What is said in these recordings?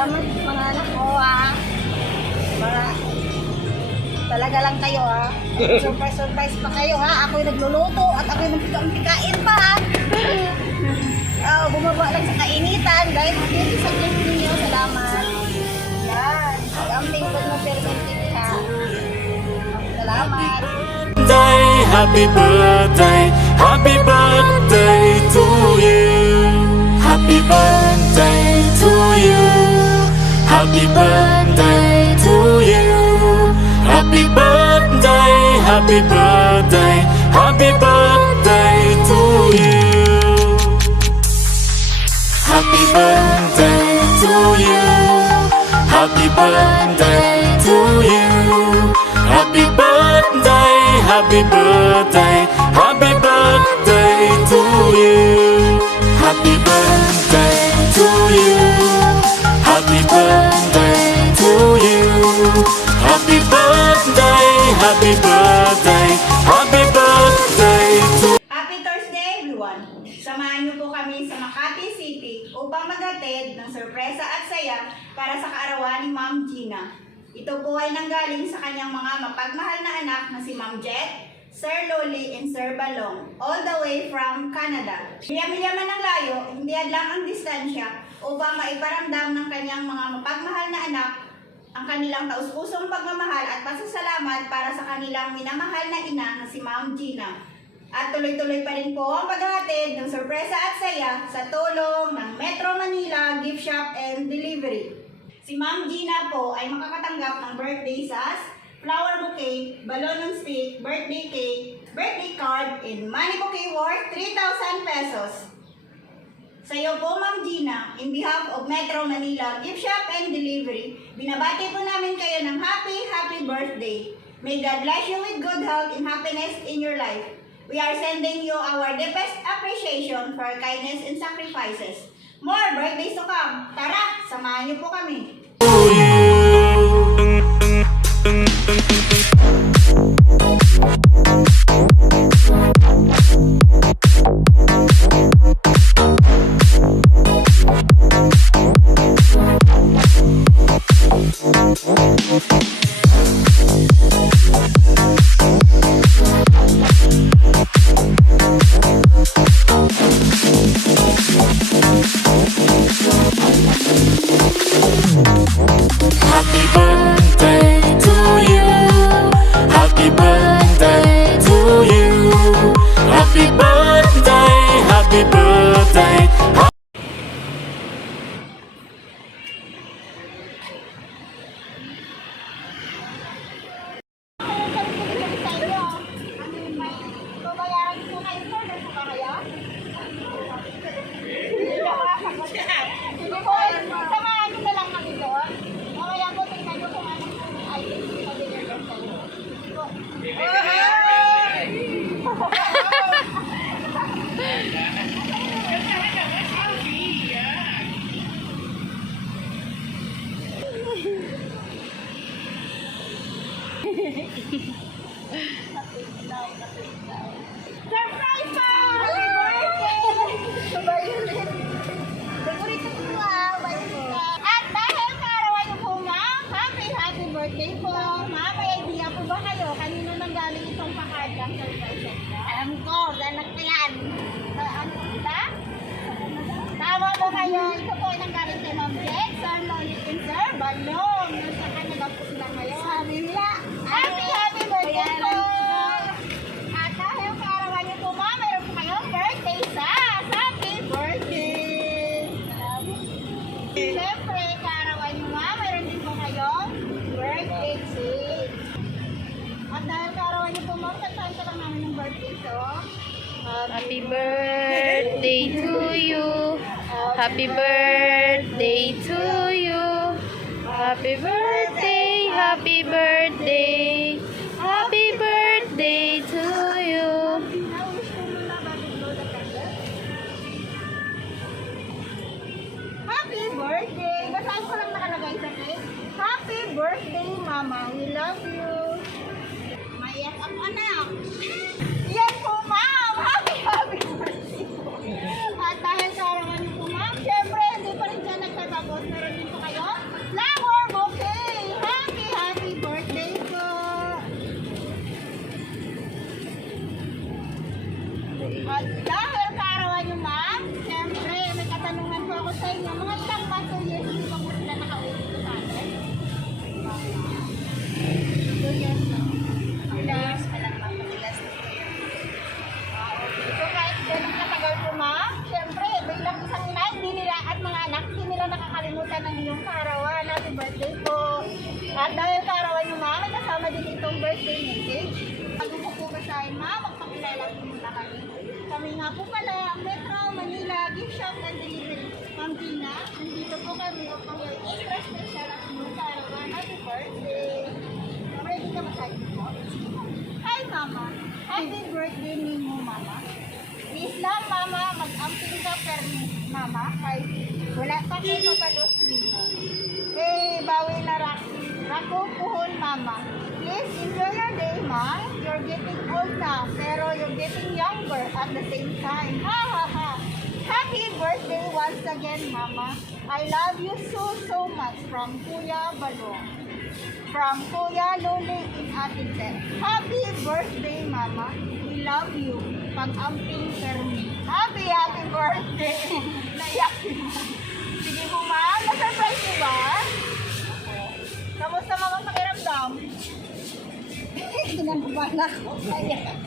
Salamat mga anak ko Mga talaga lang kayo Surprise pa kayo Ako'y nagluluto at ako'y nagpikain pa Bumaba lang sa kainitan dahil dito sa gift ninyo. Salamat. Yan. Amping po mo permitting ka. Salamat. Happy birthday, happy birthday to you. Happy birthday to you. Happy birthday to you. Happy birthday, happy birthday, happy birthday to you. Happy birthday to you. Happy birthday to you. Happy birthday, happy birthday, happy birthday to you. Happy birthday to you. Happy birthday to you. Happy birthday, happy birthday, happy birthday to you. Happy Thursday everyone! Samahan niyo po kami sa Makati City upang maghatid ng sorpresa at saya para sa kaarawan ni Ma'am Gina. Ito po ay nanggaling sa kanyang mga mapagmahal na anak na si Ma'am Jet, Sir Loli, and Sir Balong, all the way from Canada. Milya-milya man ang layo, hindi adlang ang distansya upang maiparamdam ng kanyang mga mapagmahal na anak ang kanilang taus-pusong pagmamahal at pasasalamat para sa kanilang minamahal na ina na si Ma'am Gina. At tuloy-tuloy pa rin po ang paghahatid ng sorpresa at saya sa tulong ng Metro Manila Gift Shop and Delivery. Si Ma'am Gina po ay makakatanggap ng birthday sas, flower bouquet, balloon on stick, birthday cake, birthday card, and money bouquet worth 3,000 pesos. Sa iyo po, Ma'am Gina, in behalf of Metro Manila Gift Shop and Delivery, binabati po namin kayo ng happy birthday. May God bless you with good health and happiness in your life. We are sending you our deepest appreciation for kindness and sacrifices. More birthdays to come. Tara, samahan niyo po kami. Happy birthday to you. Happy birthday to you. Happy birthday, happy birthday. Surprise pa! Happy birthday! Favorito ko At dahil kaarawan niyo po, Ma'am, happy birthday po. Ma'am, may idea po ba kayo? Kanino nang galing itong pakardang surprise? Alam ko, anak ko yan. Ano po ba? Tama po kayo. Ito po ay nanggaling kay Ma'am Jet, Sir Loli, and Sir Balong. Nasa Canada po sila ngayon. Sabi nila, happy birthday po! At dahil kaarawan niyo po, Ma'am, mayroon po kayong birthday sas. Happy birthday! Siyempre, kaarawan niyo, Ma'am, mayroon din po kayong birthday cake. At dahil kaarawan niyo po, Ma'am, kantahan ko lang namin yung birthday to. Happy birthday to you. Happy birthday to you. Happy birthday, happy birthday. Happy birthday to you. Happy birthday! Basahin ko lang nakalagay sa cake. Happy birthday, Mama. We love you. Maiyak ang anak. Yan po, Ma'am. Happy birthday po. At dahil sa arawan niyo po, Ma'am, syempre, hindi pa rin siya nagtatapos. Meron din po kayo ng iyong kaarawan. Happy birthday po. At dahil kaarawan niyo ma'am, may kasama din itong birthday message. Bago ko po basahin ma'am, magpakilala po muna kami. Kami nga po pala ang Metro Manila Gift Shop and Delivery. Ma'am Gina, nandito po kami upang i-express special ang iyong kaarawan. Happy birthday. Ready ka basahin po? Hi mama, happy birthday ninyo mama. Please lang mama, mag-amping ka per mama. Ay, wala pa kayo mapalos nito. Eh, bawi na rako puhon mama. Please enjoy your day ma. You're getting old now, pero you're getting younger at the same time. Ha ha ha. Happy birthday once again mama. I love you so much from Kuya Balong. From Kuya Luli in Atincel. Happy birthday, Mama. We love you. Pag-amping permi. Happy birthday. Naiyak si Ma'am. Sige po, Ma'am. Na-surprise niyo ba? Kamusta Ma'am ang pakiramdam? Kinabala ko.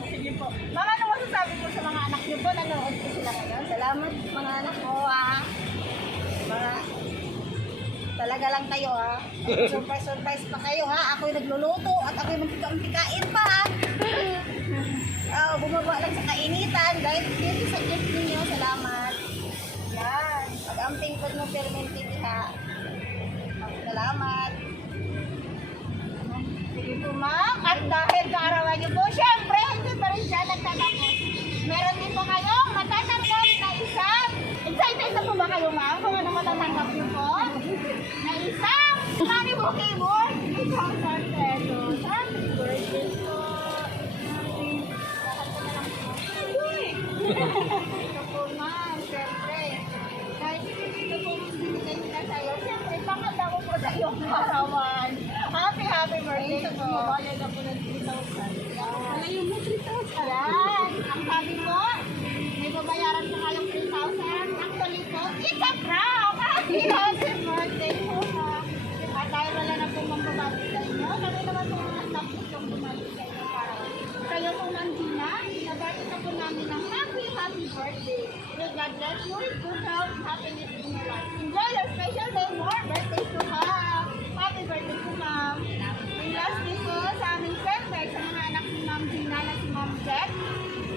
Sige po. Ma'am, ano masasabi po sa mga anak niyo po? Nanood po sila ngayon. Salamat mga anak ko Mga talaga lang kayo Surprise pa kayo Ako'y nagluluto at ako'y magpikain pa Bumaba lang sa kainitan dahil dito sa gift ninyo. Salamat. Yan. Pag-amping po mo Permin TV Salamat. Sige po, Ma'am. At dahil kaarawan niyo po, syempre, hindi pa rin siya nagtatapos. Meron din po kayong matatanggap na isang. Excited na po ba kayo, Ma'am? Kung ano matatanggap niyo po? Na isang money bouquet board. 3,000 pesos. Happy birthday po. Lahat ko na lang po. Ito po, Ma'am. Syempre. Kahit ito po binigay nila sa'yo, syempre, pakanda ko po sa iyong kaarawan. Happy birthday po. Bayad ako ng 3,000. Ano yung 3,000? Ayan. Ang sabi ko, may babayaran po kayong 3,000. Actually po, it's a prank. Happy birthday po ha. At dahil wala na po mambabati sa inyo, kami naman po mga staff yung bumati sa inyo para kayo po Ma'am Gina, nabati na po namin ng happy birthday. May God bless you with good health, happiness in your life. Enjoy your special day more birthday to have. Happy birthday po Ma'am. And lastly po sa aming siyempre, sa mga anak ni Ma'am Gina na si Ma'am Jet,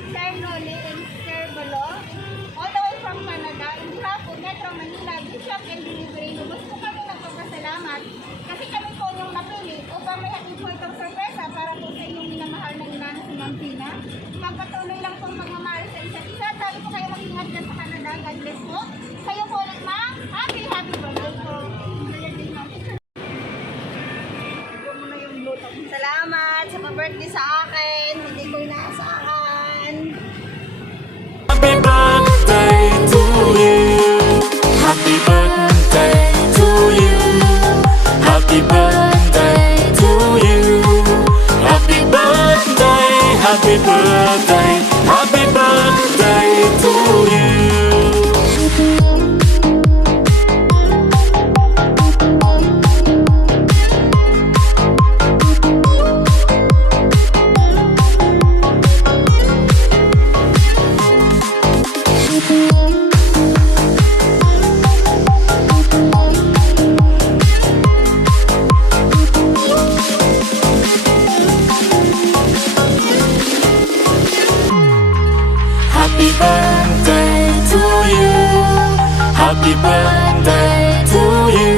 Sir Noli and Sir Balo, all the way from Canada, in behalf of Metro Manila Gift Shop and Delivery, lubos po kami nagpapasalamat kasi kami po yung napili upang may hatid po itong sorpresa para po sa inyong minamahal na ina na si Ma'am Gina. Magpatuloy lang pong magmamahal sa isa't isa. Sabi po kayo mag-ingat dyan sa Canada. God bless po. Kayo po ulit Ma'am. Happy birthday po. Salamat sa pa-birthday sa akin. Hindi ko inaasahan. Happy birthday to you. Happy birthday to you. Happy birthday to you. Happy birthday, happy birthday, happy birthday to you. Happy birthday to you. Happy birthday to you.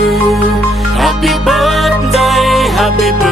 Happy birthday, happy birthday.